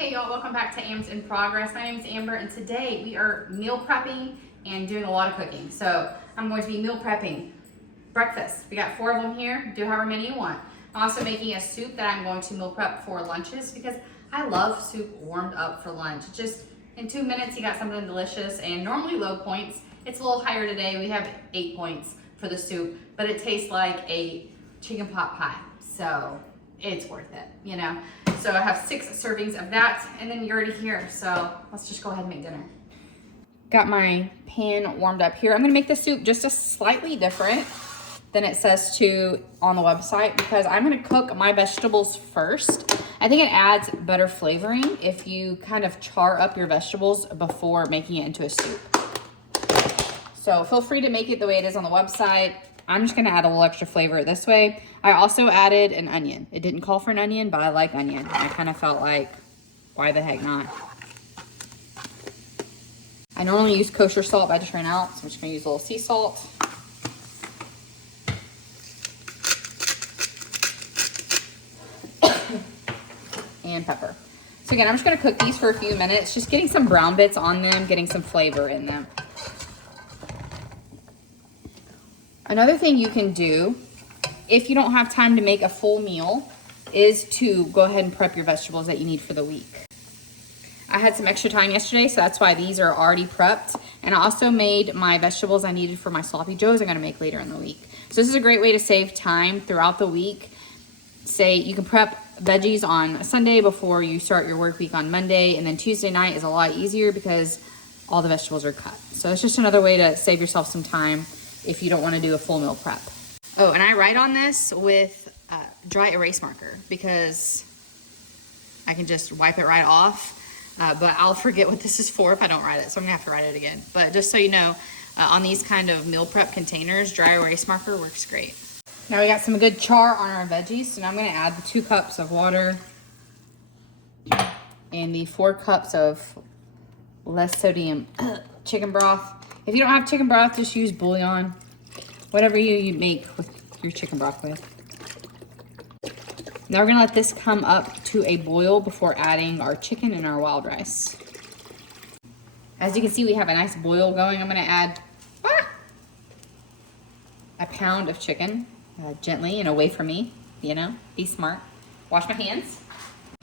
Hey y'all, welcome back to Am's in Progress. My name is Amber and today we are meal prepping and doing a lot of cooking. So I'm going to be meal prepping breakfast. We got 4 of them here. Do however many you want. I'm also making a soup that I'm going to meal prep for lunches because I love soup warmed up for lunch. Just in 2 minutes you got something delicious and normally low points. It's a little higher today. We have 8 points for the soup, but it tastes like a chicken pot pie. So it's worth it, you know? So I have 6 servings of that, and then you're already here. So let's just go ahead and make dinner. Got my pan warmed up here. I'm gonna make the soup just a slightly different than it says to on the website because I'm gonna cook my vegetables first. I think it adds better flavoring if you kind of char up your vegetables before making it into a soup. So feel free to make it the way it is on the website. I'm just gonna add a little extra flavor this way. I also added an onion. It didn't call for an onion, but I like onion. I kind of felt like, why the heck not? I normally use kosher salt, but I just ran out, so I'm just gonna use a little sea salt. And pepper. So again, I'm just gonna cook these for a few minutes, just getting some brown bits on them, getting some flavor in them. Another thing you can do, if you don't have time to make a full meal, is to go ahead and prep your vegetables that you need for the week. I had some extra time yesterday, so that's why these are already prepped. And I also made my vegetables I needed for my sloppy joes I'm gonna make later in the week. So this is a great way to save time throughout the week. Say you can prep veggies on Sunday before you start your work week on Monday, and then Tuesday night is a lot easier because all the vegetables are cut. So it's just another way to save yourself some time if you don't want to do a full meal prep. Oh, and I write on this with dry erase marker because I can just wipe it right off, but I'll forget what this is for if I don't write it, so I'm gonna have to write it again. But just so you know, on these kind of meal prep containers, dry erase marker works great. Now we got some good char on our veggies, so now I'm gonna add the 2 cups of water and the 4 cups of less sodium chicken broth. If you don't have chicken broth, just use bouillon, whatever you make with your chicken broth with. Now we're gonna let this come up to a boil before adding our chicken and our wild rice. As you can see, we have a nice boil going. I'm gonna add a pound of chicken gently and away from me, you know, be smart. Wash my hands.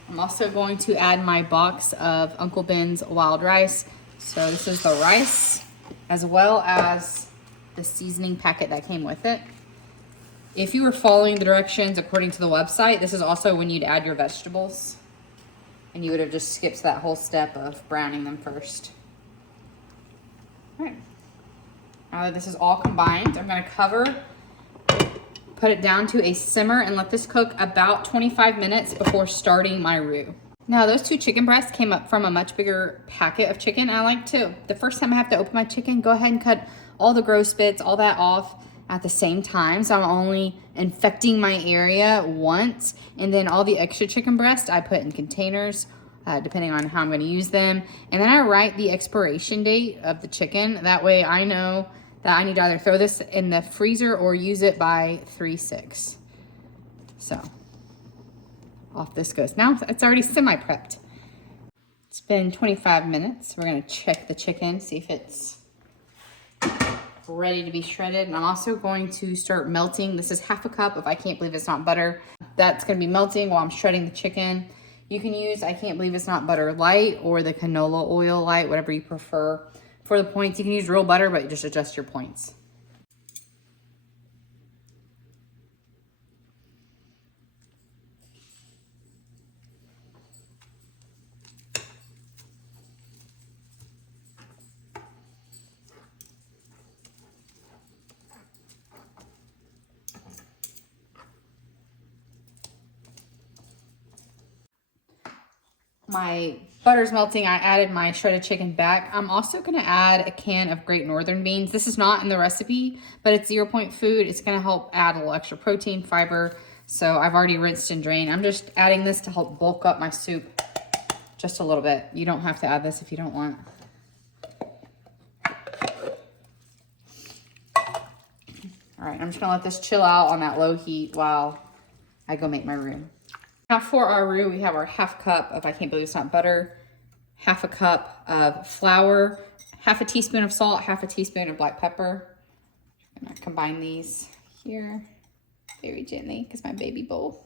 I'm also going to add my box of Uncle Ben's wild rice. So this is the rice, as well as the seasoning packet that came with it. If you were following the directions according to the website, this is also when you'd add your vegetables, and you would have just skipped that whole step of browning them first. All right, now that this is all combined, I'm gonna cover, put it down to a simmer, and let this cook about 25 minutes before starting my roux. Now, those 2 chicken breasts came up from a much bigger packet of chicken. I like to, the first time I have to open my chicken, go ahead and cut all the gross bits, all that off at the same time. So I'm only infecting my area once. And then all the extra chicken breast I put in containers, depending on how I'm gonna use them. And then I write the expiration date of the chicken. That way I know that I need to either throw this in the freezer or use it by 3/6. So. Off this goes. Now it's already semi-prepped. It's been 25 minutes. We're gonna check the chicken, see if it's ready to be shredded. And I'm also going to start melting. This is 1/2 cup of I Can't Believe It's Not Butter. That's gonna be melting while I'm shredding the chicken. You can use I Can't Believe It's Not Butter Light or the canola oil light, whatever you prefer. For the points, you can use real butter, but just adjust your points. My butter's melting. I added my shredded chicken back. I'm also gonna add a can of Great Northern beans. This is not in the recipe, but it's 0-point food. It's gonna help add a little extra protein, fiber. So I've already rinsed and drained. I'm just adding this to help bulk up my soup just a little bit. You don't have to add this if you don't want. All right, I'm just gonna let this chill out on that low heat while I go make my roux. Now for our roux, we have our half cup of, I can't believe it's not butter, half a cup of flour, half a teaspoon of salt, half a teaspoon of black pepper. I'm gonna combine these here very gently because my baby bowl.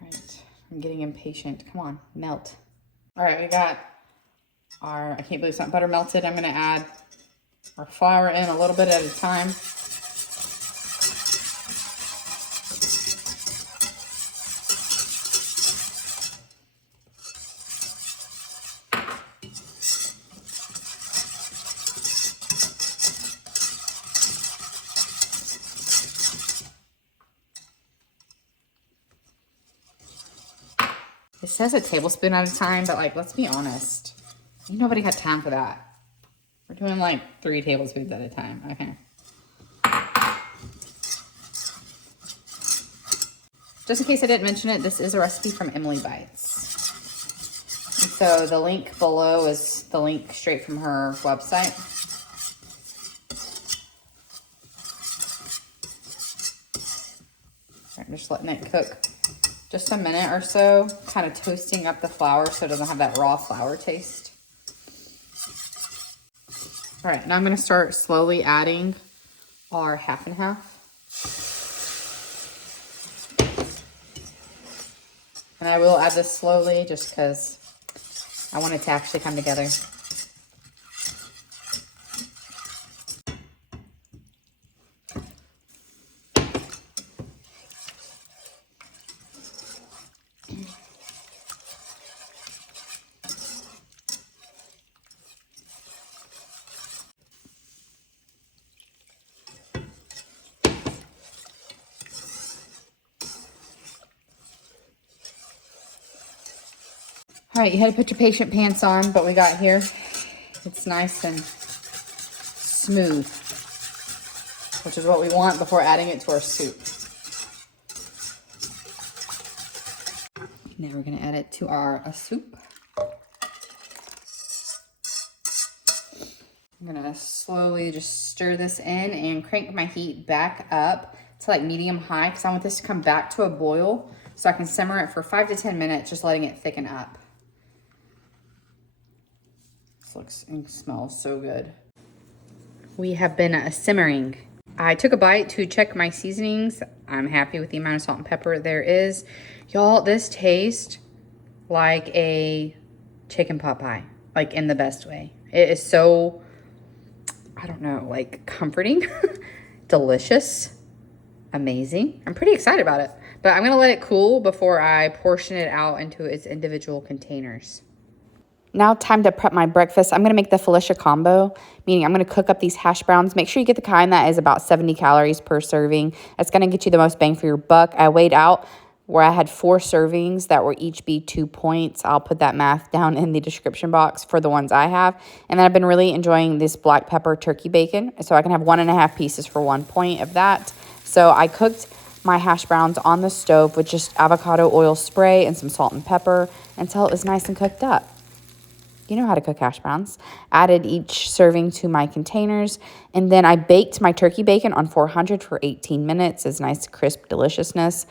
All right, I'm getting impatient. Come on, melt. All right, we got our, I can't believe it's not butter melted. I'm gonna add our flour in a little bit at a time. It says a tablespoon at a time, but like, let's be honest. Nobody had time for that. We're doing like 3 tablespoons at a time. Okay. Just in case I didn't mention it, this is a recipe from Emily Bites. And so the link below is the link straight from her website. I'm just letting it cook just a minute or so, kind of toasting up the flour so it doesn't have that raw flour taste. All right, now I'm gonna start slowly adding our half and half. And I will add this slowly just because I want it to actually come together. All right, you had to put your patient pants on, but we got here. It's nice and smooth, which is what we want before adding it to our soup. Now we're gonna add it to our soup. I'm gonna slowly just stir this in and crank my heat back up to like medium high because I want this to come back to a boil so I can simmer it for 5 to 10 minutes, just letting it thicken up. This looks and smells so good. We have been simmering. I took a bite to check my seasonings. I'm happy with the amount of salt and pepper there is. Y'all, this tastes like a chicken pot pie, like in the best way. It is so, I don't know, like comforting, delicious, amazing. I'm pretty excited about it, but I'm gonna let it cool before I portion it out into its individual containers. Now time to prep my breakfast. I'm going to make the Felicia combo, meaning I'm going to cook up these hash browns. Make sure you get the kind that is about 70 calories per serving. That's going to get you the most bang for your buck. I weighed out where I had 4 servings that were each be 2 points. I'll put that math down in the description box for the ones I have. And then I've been really enjoying this black pepper turkey bacon. So I can have 1.5 pieces for 1 point of that. So I cooked my hash browns on the stove with just avocado oil spray and some salt and pepper until it was nice and cooked up. You know how to cook hash browns. Added each serving to my containers, and then I baked my turkey bacon on 400 for 18 minutes. It's nice, crisp deliciousness.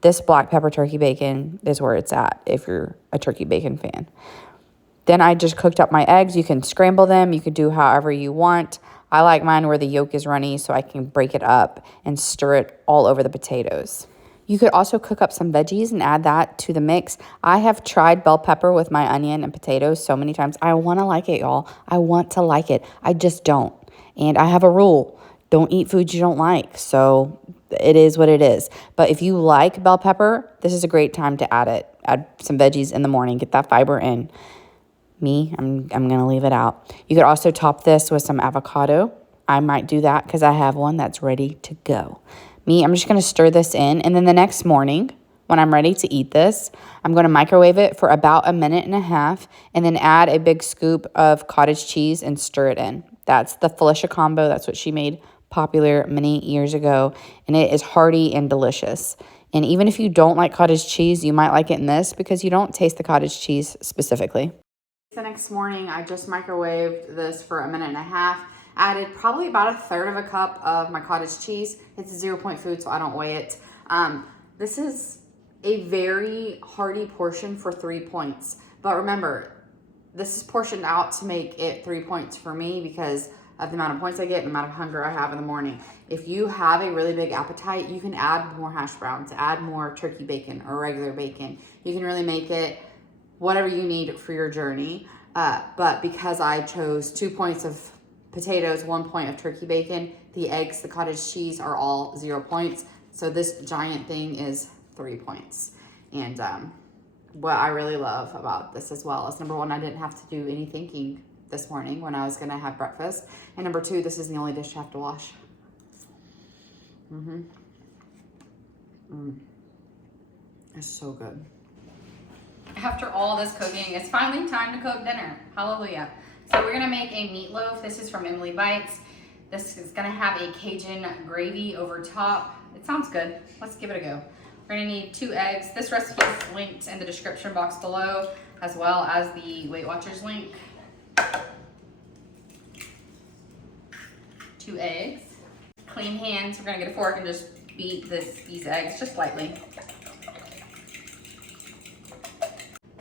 This black pepper turkey bacon is where it's at if you're a turkey bacon fan. Then I just cooked up my eggs. You can scramble them. You could do however you want. I like mine where the yolk is runny so I can break it up and stir it all over the potatoes. You could also cook up some veggies and add that to the mix. I have tried bell pepper with my onion and potatoes so many times. I want to like it, y'all. I want to like it. I just don't. And I have a rule. Don't eat foods you don't like. So it is what it is. But if you like bell pepper, this is a great time to add it. Add some veggies in the morning. Get that fiber in. Me, I'm going to leave it out. You could also top this with some avocado. I might do that because I have one that's ready to go. I'm just going to stir this in, and then the next morning when I'm ready to eat this, I'm going to microwave it for about 1.5 minutes and then add a big scoop of cottage cheese and stir it in. That's the Felicia combo. That's what she made popular many years ago, and it is hearty and delicious. And even if you don't like cottage cheese, you might like it in this because you don't taste the cottage cheese specifically. The next morning, I just microwaved this for 1.5 minutes. added probably about 1/3 of a cup of my cottage cheese. It's a 0-point food, so I don't weigh it. This is a very hearty portion for 3 points. But remember, this is portioned out to make it 3 points for me because of the amount of points I get and the amount of hunger I have in the morning. If you have a really big appetite, you can add more hash browns, add more turkey bacon or regular bacon. You can really make it whatever you need for your journey. But because I chose 2 points of potatoes, 1 point of turkey bacon, the eggs, the cottage cheese are all 0 points. So this giant thing is 3 points. And what I really love about this as well is, number one, I didn't have to do any thinking this morning when I was gonna have breakfast. And number two, this is the only dish I have to wash. It's so good. After all this cooking, it's finally time to cook dinner. Hallelujah. So we're gonna make a meatloaf. This is from Emily Bites. This is gonna have a Cajun gravy over top. It sounds good. Let's give it a go. We're gonna need 2 eggs. This recipe is linked in the description box below, as well as the Weight Watchers link. 2 eggs. Clean hands. We're gonna get a fork and just beat these eggs just lightly.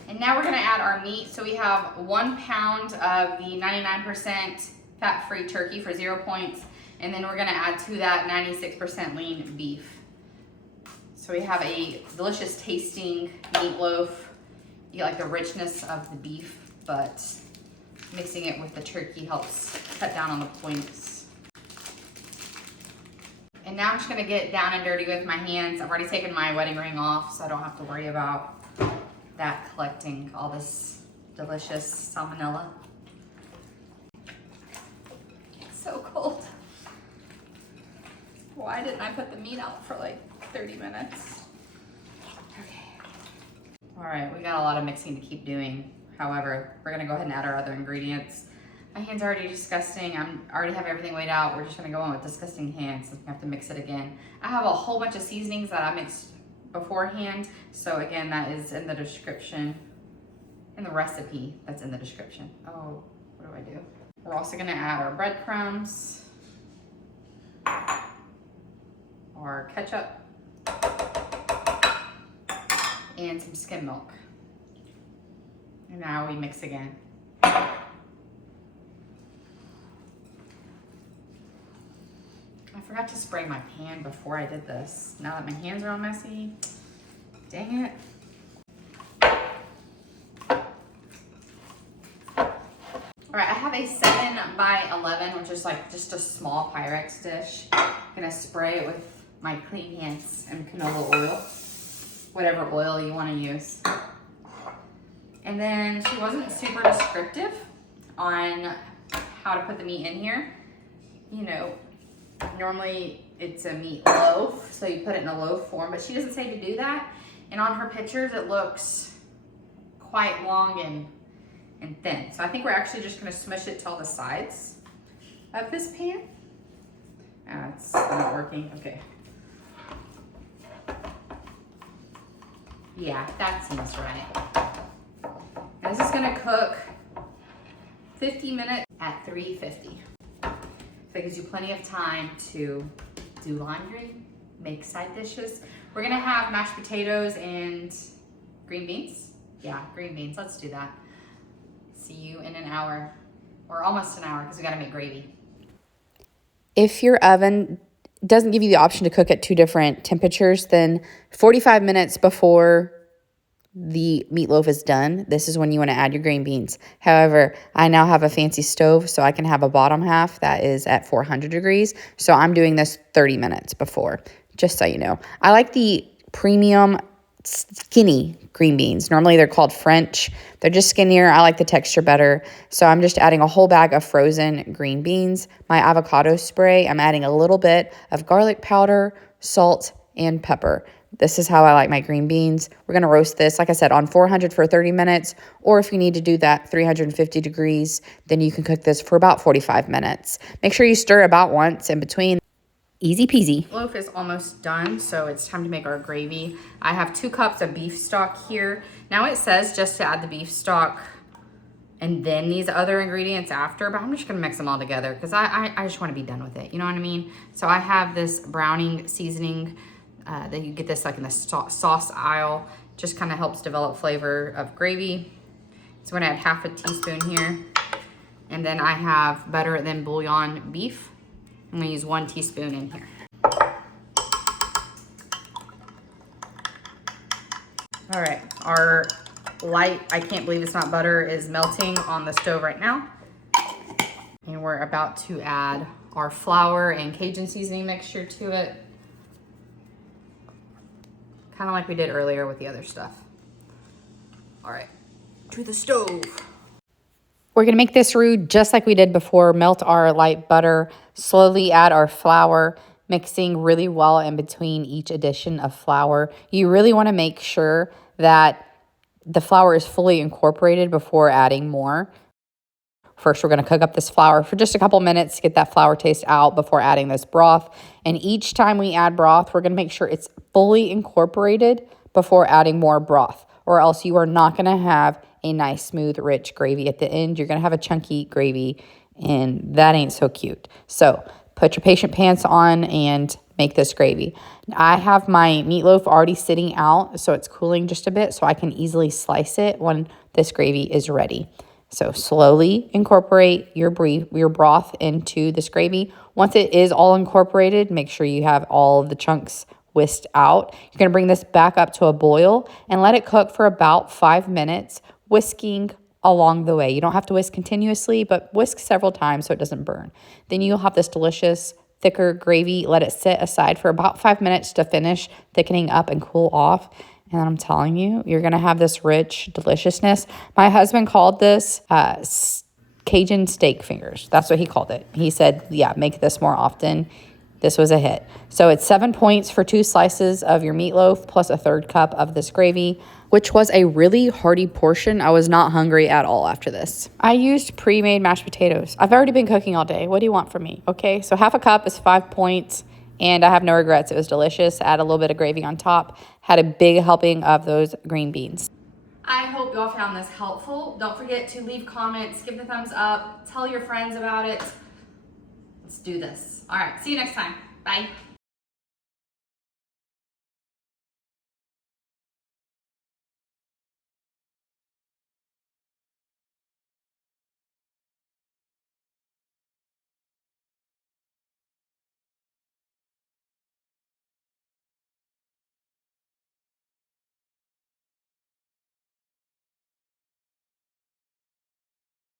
And now we're gonna add our meat. So we have 1 pound of the 99% fat-free turkey for 0 points. And then we're gonna add to that 96% lean beef. So we have a delicious tasting meatloaf. You get like the richness of the beef, but mixing it with the turkey helps cut down on the points. And now I'm just gonna get down and dirty with my hands. I've already taken my wedding ring off, so I don't have to worry about that collecting all this delicious salmonella. It's so cold. Why didn't I put the meat out for like 30 minutes? Okay. All right, we got a lot of mixing to keep doing. However, we're gonna go ahead and add our other ingredients. My hands are already disgusting. I already have everything weighed out. We're just gonna go on with disgusting hands since we have to mix it again. I have a whole bunch of seasonings that I mixed beforehand. So again, that is in the description, in the recipe that's in the description. Oh, what do I do? We're also gonna add our breadcrumbs, our ketchup, and some skim milk. And now we mix again. I forgot to spray my pan before I did this. Now that my hands are all messy, dang it. All right, I have a 7x11, which is like just a small Pyrex dish. I'm gonna spray it with my clean hands and canola oil, whatever oil you wanna use. And then she wasn't super descriptive on how to put the meat in here. You know, normally it's a meatloaf, so you put it in a loaf form, but she doesn't say to do that. And on her pictures, it looks quite long and thin. So I think we're actually just gonna smush it to all the sides of this pan. It's not working, okay. Yeah, that seems right. And this is gonna cook 50 minutes at 350. So it gives you plenty of time to do laundry, make side dishes. We're gonna have mashed potatoes and green beans. Yeah, green beans, let's do that. See you in an hour, or almost an hour, because we gotta make gravy. If your oven doesn't give you the option to cook at 2 different temperatures, then 45 minutes before the meatloaf is done, this is when you want to add your green beans. However, I now have a fancy stove, so I can have a bottom half that is at 400 degrees. So I'm doing this 30 minutes before, just so you know. I like the premium skinny green beans. Normally they're called French. They're just skinnier. I like the texture better. So I'm just adding a whole bag of frozen green beans. My avocado spray, I'm adding a little bit of garlic powder, salt, and pepper. This is how I like my green beans. We're going to roast this, like I said, on 400 for 30 minutes. Or if you need to do that 350 degrees, then you can cook this for about 45 minutes. Make sure you stir about once in between. Easy peasy. Loaf is almost done, so it's time to make our gravy. I have 2 cups of beef stock here. Now it says just to add the beef stock and then these other ingredients after, but I'm just gonna mix them all together because I just wanna be done with it, you know what I mean? So I have this browning seasoning that you get this like in the sauce aisle, just kind of helps develop flavor of gravy. So I'm gonna add half a teaspoon here. And then I have better than bouillon beef. I'm gonna use 1 teaspoon in here. All right, our light, I can't believe it's not butter, is melting on the stove right now. And we're about to add our flour and Cajun seasoning mixture to it. Kind of like we did earlier with the other stuff. All right, to the stove. We're gonna make this roux just like we did before. Melt our light butter, slowly add our flour, mixing really well in between each addition of flour. You really wanna make sure that the flour is fully incorporated before adding more. First, we're gonna cook up this flour for just a couple minutes to get that flour taste out before adding this broth. And each time we add broth, we're gonna make sure it's fully incorporated before adding more broth, or else you are not gonna have a nice, smooth, rich gravy at the end. You're gonna have a chunky gravy, and that ain't so cute. So put your patient pants on and make this gravy. I have my meatloaf already sitting out, so it's cooling just a bit, so I can easily slice it when this gravy is ready. So slowly incorporate your broth into this gravy. Once it is all incorporated, make sure you have all of the chunks whisked out. You're gonna bring this back up to a boil and let it cook for about 5 minutes, whisking along the way. You don't have to whisk continuously, but whisk several times so it doesn't burn. Then you'll have this delicious, thicker gravy. Let it sit aside for about 5 minutes to finish thickening up and cool off. And I'm telling you, you're going to have this rich deliciousness. My husband called this Cajun steak fingers. That's what he called it. He said, yeah, make this more often. This was a hit. So it's 7 points for 2 slices of your meatloaf plus a 1/3 cup of this gravy, which was a really hearty portion. I was not hungry at all after this. I used pre-made mashed potatoes. I've already been cooking all day. What do you want from me? Okay, so half a cup is 5 points. And I have no regrets. It was delicious. Add a little bit of gravy on top. Had a big helping of those green beans. I hope y'all found this helpful. Don't forget to leave comments, give the thumbs up, tell your friends about it. Let's do this. All right, see you next time. Bye.